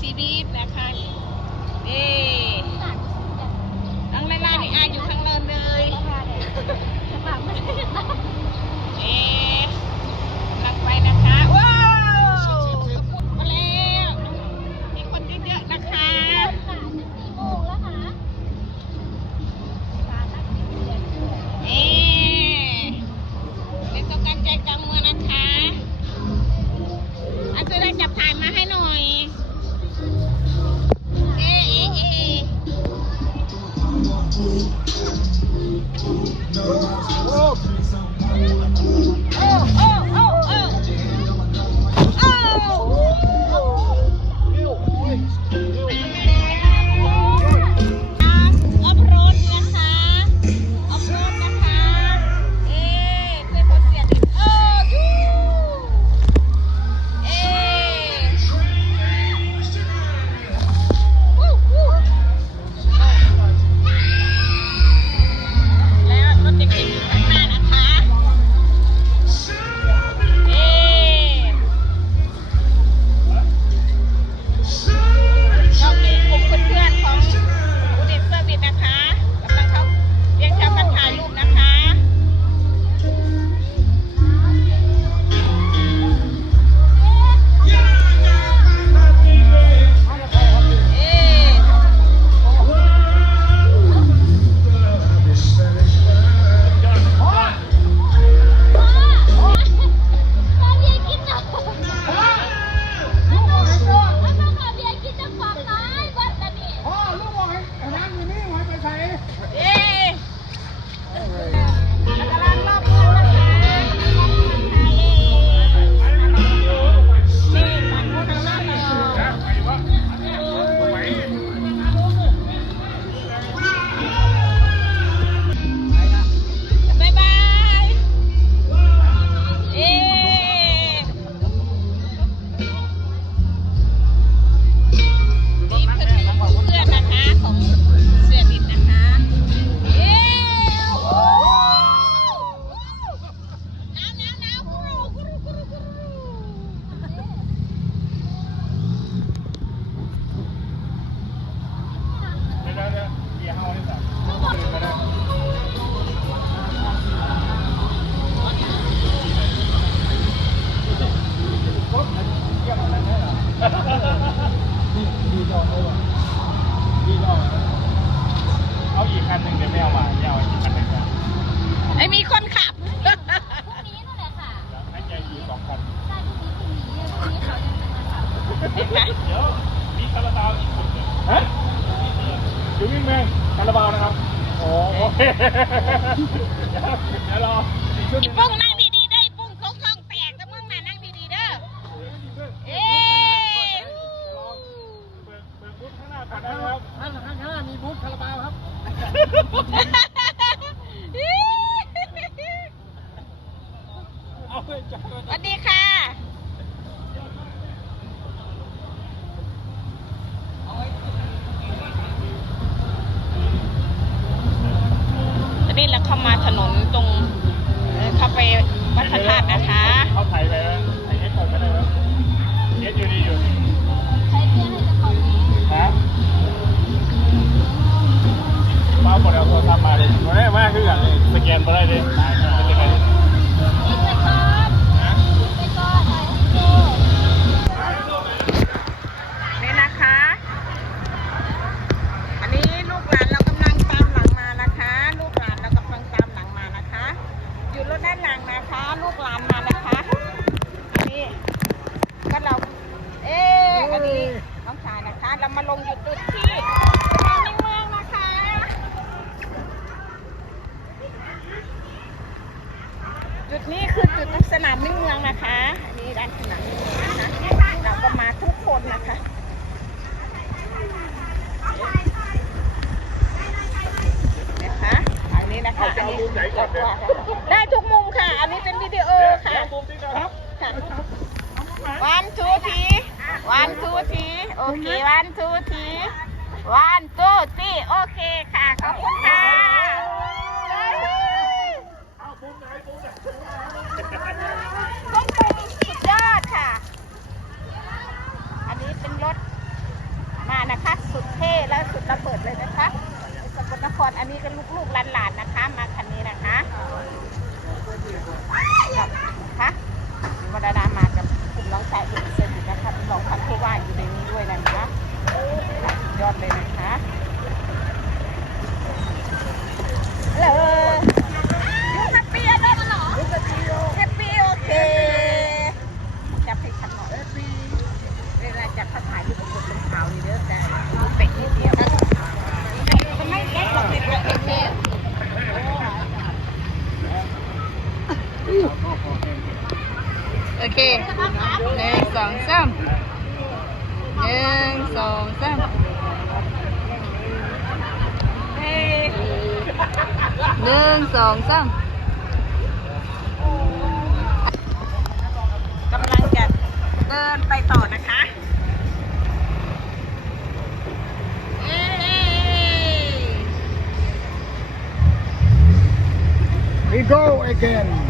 ซีรีส์แบล็คฮั ยวมีคาราบาวอีกคนหนึ่งฮะเดี๋ยววิ่งแมนคาราบาวนะครับโอ้โหเคเดี๋ยวรออีกชุดหนึง ปุ้งนั่งดีๆได้ปุ้งโค้งช่องแตกแต่มึงน่ะนั่งดีๆเด้อ เอ๊ะเบิกเบิกบูธข้างหน้าก่อนนะครับ ข้างข้างหน้ามีบูธคาราบาวครับ สวัสดีค่ะ ด้านหลังนะคะ ลูกหลานมานะคะอันนี้ก็เรา เอ๊ะอันนี้น้องชายนะคะ เรามาลงอยู่จุดที่นามในเมืองนะคะจุดนี้คือจุดสนามมิ่งเมืองนะคะอันนี้ด้านสนามมิ่งเมืองนะคะ เราก็มาทุกคนนะคะนะคะอันนี้นะคะอันนี้ได้ทุกมุมค่ะอันนี้ เป็นวิดีโอค่ะเดี๋ยวมุมนี้นะครับค่ะ one two three one two three โอเค one two three one two three โอเคค่ะ ขอบคุณค่ะ เอามุมไหนมุมไหน ต้องไปสุดยอดค่ะ อันนี้เป็นรถมานะคะ สุดเท่และสุดระเบิดเลยนะคะสกลนครอันนี้ก็ลูกๆหลานๆนะคะ มาคันนี้นะคะครับค่ะวรดามากับคุณน้องชายคุณเซนนะคะเป็นรองพันผู้ว่าอยู่ในนี้ด้วยนะคะค่ะสุดยอดเลยนะคะฮัลโหลยูแฮปปี้อะเด้อเหรอแฮปปี้โอเคจับให้ฉันหน่อยเวลาจับเขาถ่ายรูปกับคนเป็นขาวนี่เด้อแต่เป็ดนิดเดียวมันไม่เล็กหรอกเป็ดเล็ก โอ เคหนึ่งสองสามหนึ่งสองสามเฮ้ยหนึ่งสองสามกำลังจะเดินไปต่อนะคะเอ้ย We go again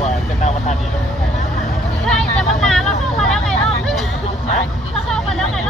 กว่าเส้นหน้าวัดท่าดีเลยใช่แต่มันนานเราเข้ามาแล้วไงรอบนึงเราเข้า